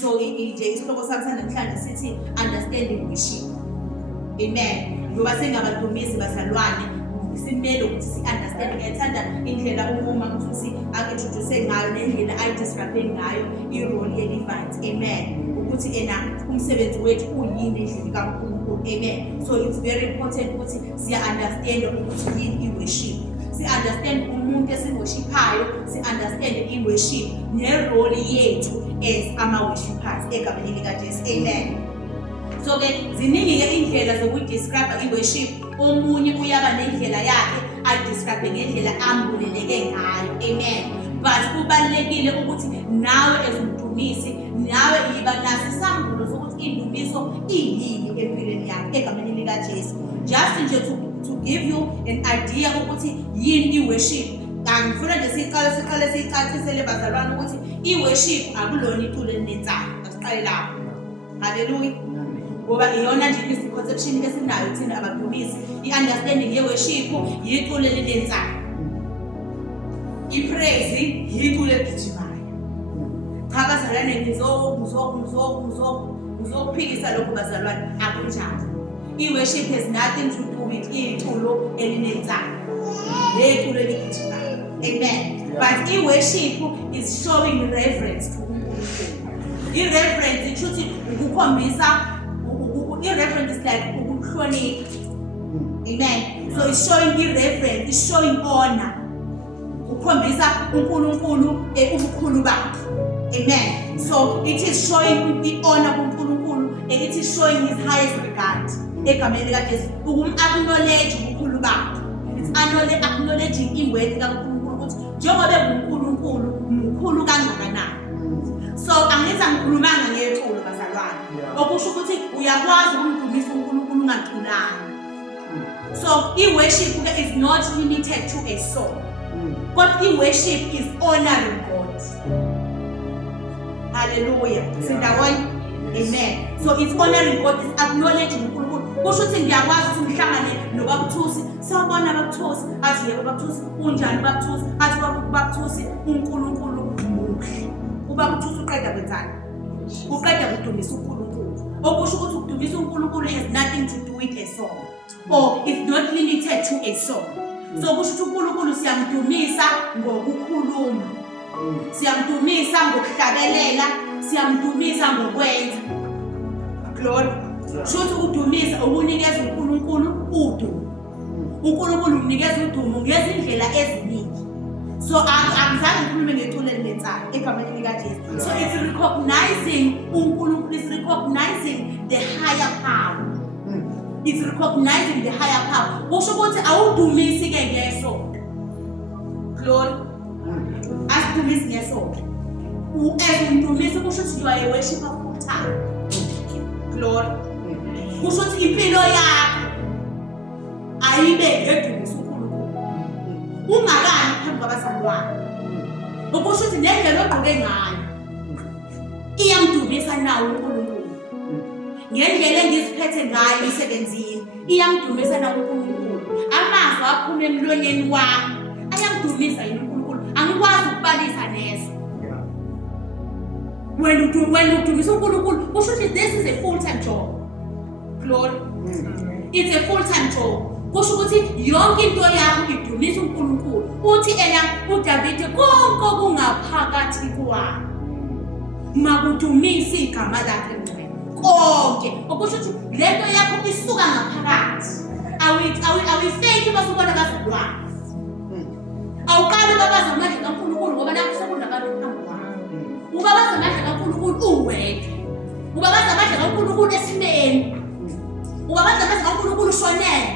So isihloko sami sanamhlanje sithi understanding worship. Amen. Ngoba singabantumisi bazalwane simele ukuthi si-understand. Ngiyethanda indlela uma uthi ake-introduce ngayo nendlela ayi-describe ngayo i-role ye-Levite. Amen. Ukuthi ena umsebenzi wethu uyini endlini kaNkulunkulu. Amen. So it's very important ukuthi siya-understand ukuthi yini i-worship. Si-understand umuntu esiworshiphayo, si-understand i-worship ne-role yethu as ama-worshipers egameni likaJesu. Amen. So ke ziningi ke indlela zokudescribe i-worship. Omunye uyaba nendlela yakhe ayidescribe ngendlela ambuleleke ngayo. Amen. But kubalekile ukuthi nawe ezumdumisi nawe yiba naso isambulo sokuthi indumiso iyini empilweni yakho egameni likaJesu. Just nje to give you an idea ukuthi yini i-worship. Ngifuna nje siqale sicacisele bazalwane ukuthi i-worship akulona iculo elinentsana. Asiqale lapho. Hallelujah. Ngoba iyona nje i-conception esinayo thina abadumisi, i-understanding ye-worship yiculo elinentsana. I-praise yiculo eligijimayo. Cha bazalwane ngizokuphikisa lokho bazalwane, akunjalo. I-worship has nothing to do with iculo elinentsana. Leculo eligijimayo. Amen. But i-worship is showing reverence to uNkulunkulu. I-reverence ishuthi ukukhombisa. I-reverence is like ukuhlonipha. Amen. So it's showing reverence, it's showing honor. Ukukhombisa uNkulunkulu ubukhulu bakhe. Amen. So it is showing the honor kuNkulunkulu and it is showing his highest regard. Egameni likaJesu ukum-acknowledge ubukhulu bakhe. It's acknowledging iword kaNkulunkulu ukuthi njengoba uNkulunkulu mkhulu kangakanani. So angithi angikhulumanga ngeculo bazalwane. Okusho ukuthi uyakwazi ukumdumisa uNkulunkulu ungaculanga. So i-worship is not limited to a song. But i-worship is honoring God. Hallelujah. Sindawonye. Amen. So it's honoring God, it's acknowledging uNkulunkulu. Kusho ukuthi ngiyakwazi ukuthi ngihlangane noBabuthusi, sawubona Babuthusi, athi yebo Babuthusi, unjani Babuthusi, athi Babuthusi uNkulunkulu muhle. UBabuthusi uqeda kwenzani? Uqeda kudumisa uNkulunkulu. Okusho ukuthi ukudumisa uNkulunkulu has nothing to do with a song, or it's not limited to a song. So kusho ukuthi uNkulunkulu siyamdumisa ngokukhuluma, siyamdumisa ngokuhlabelela, siyamdumisa ngokwenza. Glory. Shothi udumisa ukunikeza uNkulunkulu udumo. uNkulunkulu umnikeza udumo ngezindlela eziningi. So angizange ngikhulume ngeculo elinentsana egameni likaJesu. So it's recognizing uNkulunkulu, it's recognizing the higher power. It's recognizing the higher power. Kusho ukuthi awudumisi ke ngesonto. Glory. Asidumisi ngesonto. Umdumisi kusho ukuthi you are a worshiper full time. Glory. Kusho ukuthi impilo yakho ayibe ngedumisa uNkulunkulu. Ungakani phambi kwabazalwane. Ukusho ukuthi nendlela ogqoke ngayo iyamdumisa nawo uNkulunkulu. Ngendlela engiziphethe ngayo emsebenzini iyamdumisa nawo uNkulunkulu. Amazwi aphuma emlonyeni wami ayamdumisa yini uNkulunkulu. Angikwazi ukubalisa neso. When you dumisa uNkulunkulu, kusho ukuthi this is a full-time job. Glory. It's a full-time job. Kusho ukuthi yonke into yakho idumisa uNkulunkulu. Uthi uDavide konke okungaphakathi kwami makudumisa igama lakhe ngcwele. Konke. Okusho ukuthi lento yakho isuka ngaphakathi. Awuyifeki basubona bazalwane. Awuqali babaza amandla kaNkulunkulu ngoba nakho sekunabantu phambi kwakho. Ubabaza amandla kaNkulunkulu uwedwa. Ubabaza amandla kaNkulunkulu esimeni. Ubabaza amandla kaNkulunkulu ushonele.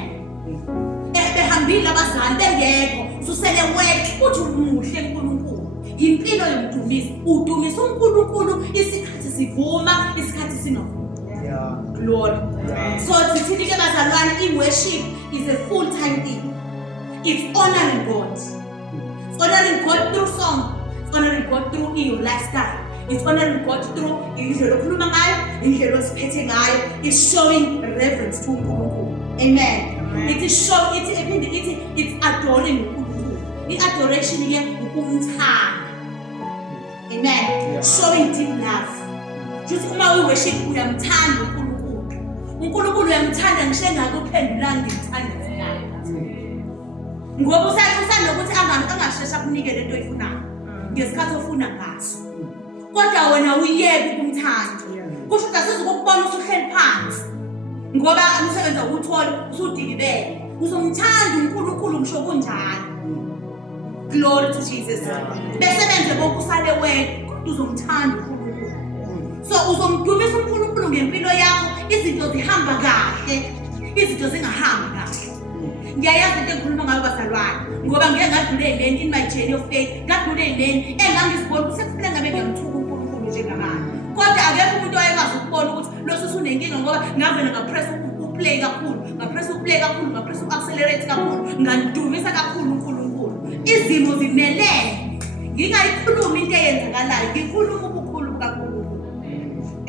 Behambile abazali bengekho, susele wedwa uthi umuhle uNkulunkulu. Impilo yomdumisi, udumisa uNkulunkulu isikhathi sivuma, isikhathi sinovuma. Glory. So thithini ke bazalwane, i-worship is a full-time thing. It's honoring God. It's honoring God through song. It's honoring God through your lifestyle. It's honoring God through indlela okhuluma ngayo, indlela osiphethe ngayo. It's showing reverence to uNkulunkulu. Amen. It is showing, it's adoring uNkulunkulu. I-adoration ke ukumthanda. Amen. Showing deep love. Just uma uyi-worship uyamthanda uNkulunkulu. uNkulunkulu uyamthanda ngisho engakuphendulanga ngimthanda naye. Ngoba usanokuthi angashesha kunikele into oyifunayo ngesikhathi ofuna ngaso. Kodwa wena uyiyeke ukumthanda. Kusho ukuthi asizokubona usuhleli phansi. Ngoba umsebenzi awuthola usudilibele. Uzomthanda uNkulunkulu ngisho kunjalo. Glory to Jesus. Bese benze bonke usale wena kodwa uzomthanda uNkulunkulu. So uzomdumisa uNkulunkulu ngempilo yakho, izinto zihamba kahle, izinto zingahambi kahle. Ngiyayazi into engikhuluma ngayo bazalwane ngoba ngeke ngadlule ezileni in my journey of faith, ngadlule ezileni engangizibona ukuthi sekufanele ngabe ngiyamthuka uNkulunkulu njengamanje. Kodwa akekho umuntu owayekwazi ukubona ukuthi lo usunenkinga ngoba ngavela ngapress uplay kakhulu, ngapress uplay kakhulu, ngapress uaccelerate kakhulu, ngandumisa kakhulu uNkulunkulu. Izimo zimelele. Ngingayikhuluma into eyenzakalayo, ngikhuluma ubukhulu bukaNkulunkulu.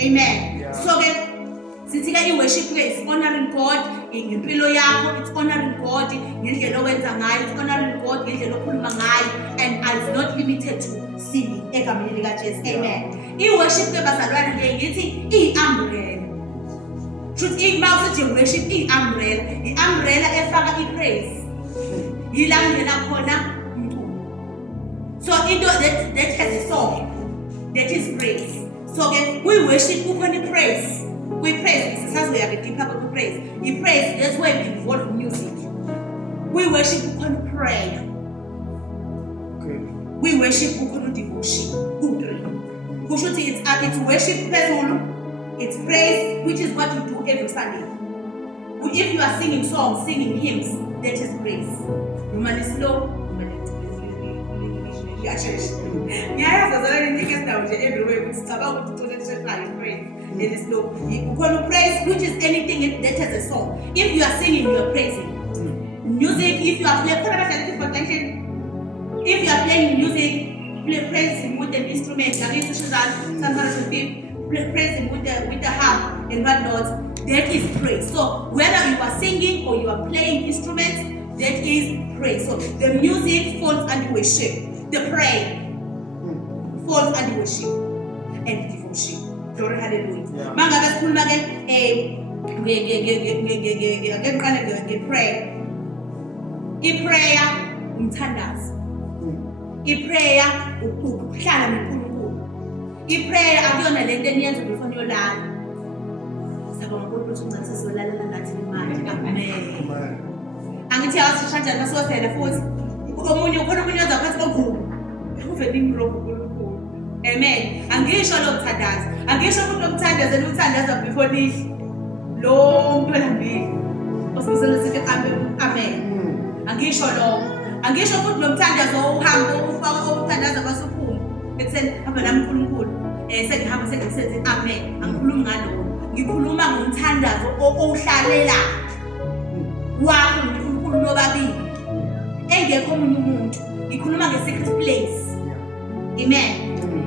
Amen. So ke sithi ke i-worship is honoring God ngempilo yakho, it's honoring God ngendlela owenza ngayo, it's honoring God ngendlela okhuluma ngayo, and it's not limited to singing egameni likaJesu. Amen. I-worship ke bazalwane ngiyithi i-umbrella. Should i-mouse je worship i-umbrella, i-umbrella efaka i-praise. Yila ngena khona umculo. So into that has a song, that is praise. So we worship ukhona praise. We praise, that's where we deep up with praise. We praise, that's why we involve music. We worship ukhona prayer. Okay. We worship ukhona devotion. It's worship phezulu. It's praise, which is what we do every Sunday. If you are singing songs, singing hymns, that is praise. Noma ni slow, noma ni yashesha. Ngiyayazi bazalwane nike ndawo nje everywhere ucabanga ukuthi uthole praise. It is slow. You call praise, which is anything that has a song. If you are singing, you are praising. Music, if you are playing, if you are playing music, praising with an instrument, praising with the harp and whatnot, that is praise. So whether you are singing or you are playing instruments, that is praise. So the music falls under worship, the prayer falls under worship and devotion. Glory, hallelujah. Mangabe sikhuluma ke prayer. I-prayer umthandazo. I-prayer ukuhlala noNkulunkulu. I-prayer akuyona lento eniyenza before niyolala. Sabonga uNkulunkulu ukuthi sesiyolalela ngathi imali. Amen. Angithi awasishanja nasosela futhi. Omunye ukhona umunye ozaphathi kogugu. Uvela imrogo uNkulunkulu. Amen. Angisho lokuthandaza. Angisho ukuthi lokuthandaza lokuthandaza before nidle. Lo mphelampilo. Osibusela sithi amen. Angisho lokho. Angisho futhi lokuthandaza uhamba ufaka ukuthandaza basuphuma. Ekutheni hamba nami uNkulunkulu. Sengihamba sengisethi amen. Angikhulumi ngalokho. Ngikhuluma ngomthandazo ohlalela. Wakho uNkulunkulu nobabili. Engekho omunye umuntu. Ngikhuluma nge-secret place. Amen.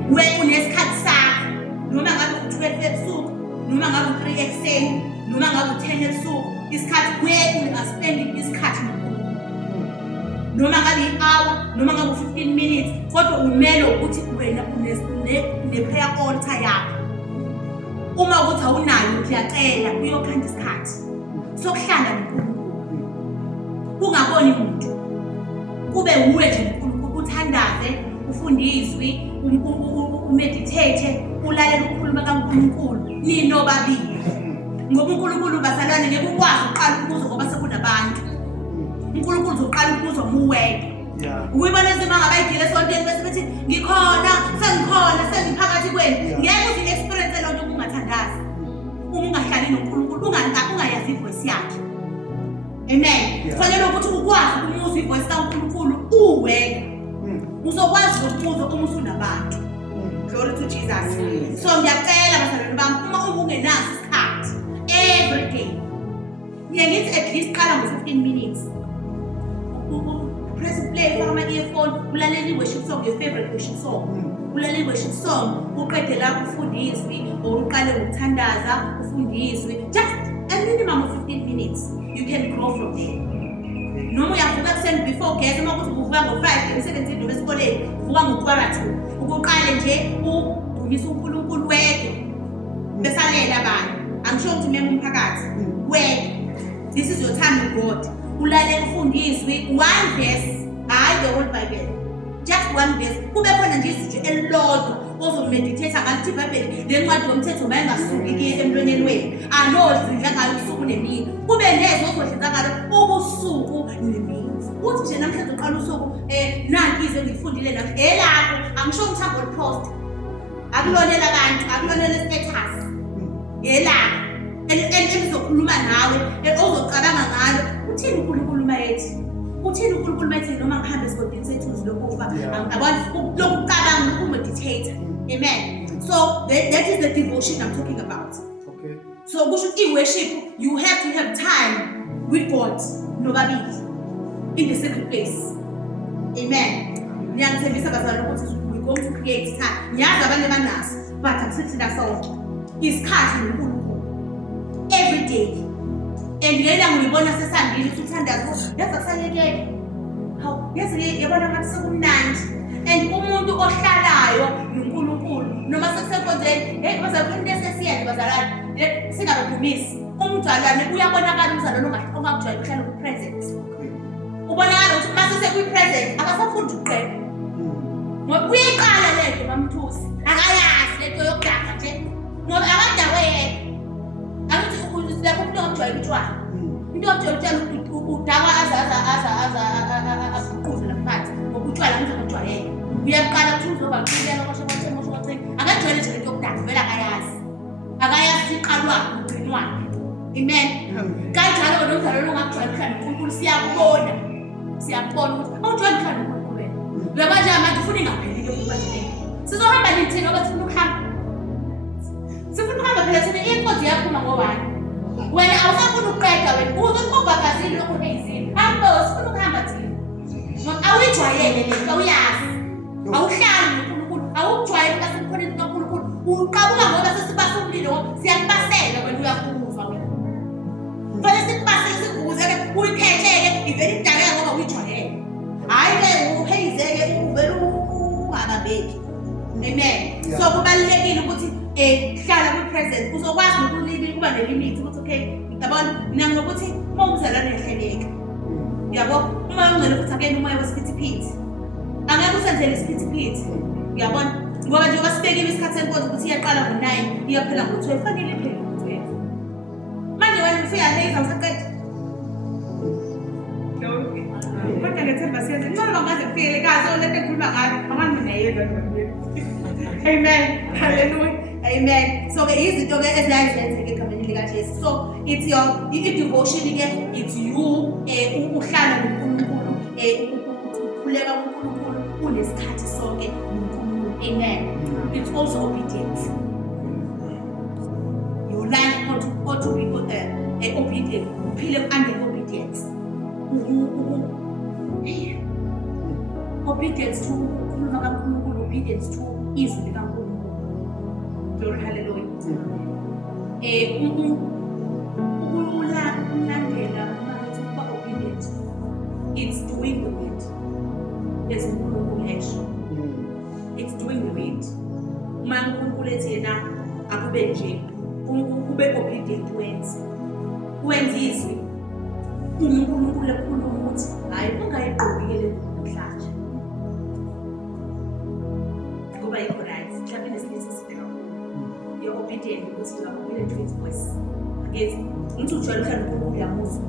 Where unesikhathi sakho, noma ngabe u-12 ebusuku, noma ngabe u-3 ekuseni, noma ngabe u-10 ebusuku, isikhathi where you are spending isikhathi noNkulunkulu. Noma ngabe i-hour, noma ngabe u-15 minutes, kodwa umele ukuthi wena une-prayer altar yakho. Uma ukuthi awunayo uyacela uyokhanda isikhathi sokuhlala noNkulunkulu. Ungaboni umuntu. Kube uwe nje uNkulunkulu uthandaze, ufundiswe, umeditate, ulalela ukukhuluma kaNkulunkulu ninobabili. Ngoba uNkulunkulu bazalwane ngeke ukwazi uqala ukubuza ngoba sekunabantu. uNkulunkulu uzoqala ukubuza muwedwa. Uyibona izima ngabayigile esontweni bese bethi ngikhona, sengiphakathi kwenu. Ngeke uzi experience lonto ungathandazi. Uma ungahlali noNkulunkulu ungayazi ivoice yakhe. Amen. Kufanele ukuthi ukwazi ukuzwa ivoice kaNkulunkulu uwedwa. Uzokwazi ukubuza uma usunabantu. Glory to Jesus. So ngiyacela bazalwane bami uma ungenaso isikhathi every day. Ngiyathi at least qala ngo-15 minutes. Press play faka ama-earphone, ulalele i-worship song, your favorite worship song. Ulalele i-worship song, uqede lapho ufundiswe or uqale ngokuthandaza ufundiswe. Just a minimum of 15 minutes. You can grow from there. Noma uyavuka ekuseni before ugeze uma kuthi uvuka ngo-5 emsebenzini noma esikoleni, uvuka ngo-2 ukuqale nje udumisa uNkulunkulu wedwa. umphakathi work. This is your time with God. Ulale ufunde izwi one verse, hayi the whole Bible, just one verse. Kube khona nje izwi elilodwa ozomeditate ngalo iBhayibheli le ncwadi yomthetho mayingasuki iye emlonyeni wenu, anodlidla ngayo usuku nemini. Kube nezo ozodlidla ngalo ubusuku nemini. Uthi nje namhlanje uqala usuku nanti ize ngifundile la elakho, angisho umthambo post, akulonela abantu, akulonela status, elakho elizokhuluma nawe, ozocabanga ngalo. Uthini uNkulunkulu mayethi? Uthini uNkulunkulu mayethi noma ngihambe esigodini sethu lokufa abantu lokucabanga ukumeditate. Amen. So that is the devotion I'm talking about. Okay. So kusho i-worship, you have to have time with God nobabili in the secret place. Amen. Niyangithembisa bazalwane ukuthi we going to create time. Ngiyazi abantu abanaso, but akusithi sonke isikhathi noNkulunkulu every day. And yena ngiyibona sesandile ukuthi uthandazo yaza kusalekeke. Hawu yazi yabona ngathi sekumnandi. And umuntu ohlalayo noNkulunkulu noma sekusekonzeni bazalwane nesesiyenze bazalwane singabadumisi. Umzalwane uyabonakala umzalwane ongakujwayele ukuhlala ku-present. Ubonakala ukuthi mase sekwi-present akasafundi ukuqeda. Ngoba uyiqala lento bamthusi akayazi lento yokudaka nje ngoba akadawe yena. Akuthi ukulisa umuntu ongajwayele utshwala. Into yokujwayela udakwa aguquze laphansi ngoba utshwala ngizokujwayela. Uyaqala ukuthi uzoba uqilela kwashe akajwayele nje lento yokudaka vele akayazi. Akayazi iqalwa ugcinwa. Amen. Kanjalo nomzalwane ongakujwayele ukuhlala noNkulunkulu siyakubona. Siyabona ukuthi awujwayele ukuhlala noNkulunkulu wena. Ngoba nje manje ufuna ingapheli into okubalulekile. Sizohamba nini ngoba sifuna ukuhamba. Sifuna ukuhamba phela thina inkonzo yaphuma ngobani. Wena awusafuna ukuqeda wena. Uzokubhakazile lokho ezini. Hamba sifuna ukuhamba thina. Ngoba awuyijwayele lento uyazi. Awuhlali noNkulunkulu. Awujwayele ukasikhoneni kaNkulunkulu. Uqabuka ngoba sesibasubulile ngoba siyakubasela wena uyakuzwa wena. Fanele sikubasele sikubuze-ke uyiphetheke ivele idaleka ngoba uyijwayele. Hayi-ke upheyizeke uvele ungabambeki. Amen. So kubalulekile ukuthi hlala ku-present uzokwazi nokulibili kuba nelimit ukuthi okay yabona mina ngokuthi uma umzalwane ehleleka yabo uma ungcwele futhi akena umoya wesiphithiphithi angeke usenzele isiphithiphithi yabona ngoba njengoba sibekile isikhathi senkonzo ukuthi iyaqala ngo-9 iyaphela ngo-12 fanele iphele ngo-12 manje wena ufika late awusaqeda kodwa ngethemba siyenze ngcono bangaze kufikele kazi olete ekhuluma ngayo amanje mina yedwa Amen. Hallelujah. Amen. So izinto ke eziyenzeke egameni lika Jesu. So it's your devotion again. It's you uhlala noNkulunkulu ukukhuleka kuNkulunkulu kunesikhathi sonke noNkulunkulu. Amen. It's also obedience. Your life ought to be obedient. Uphile under obedience. Obedience to ukukhuluma kaNkulunkulu, obedience to izwi likaNkulunkulu. Glory, hallelujah. Ukulandela ukuthi kuba obedient, it's doing the will. As uNkulunkulu esho. It's doing the will. Uma uNkulunkulu ethi yena akube nje, ube obedient wenze izwi. uNkulunkulu ekhuluma ukuthi hayi ungayigqokile namhlanje. Ngoba yikho right, mhlawumbe nesinye isikhathi. You're obedient because you are obedient to his voice. Yes. Ngithi ujwayele ukuhlala noNkulunkulu uyamuzwa.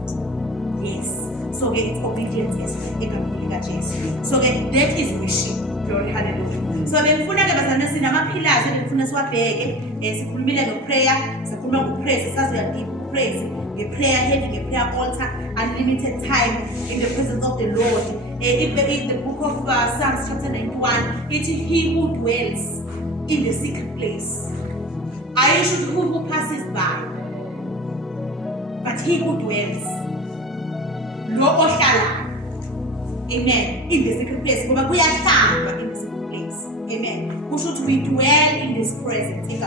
Yes. So it's obedience egameni lika Jesu. So that is worship. Glory, hallelujah. So bengifuna ke bazalwane sinama-pillars ebengifuna siwabheke. Sikhulumile no-prayer, sikhuluma ngo-praise, sazoya deep praise. Prayer, having a prayer altar, unlimited time in the presence of the Lord. In the book of Psalms chapter 91, it is he who dwells in the secret place. I should who passes by, but he who dwells, amen, in the secret place. In the secret place, amen. We should we dwell in His presence in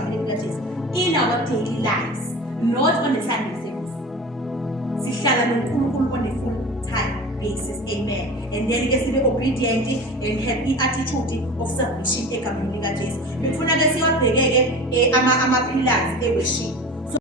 our daily lives, not on a Sunday service. Sihlala noNkulunkulu on a full-time basis, amen. And then we be obedient and have the attitude of submission egameni lika Jesu. Befuna ke siwabheke ama-pillars e-worship.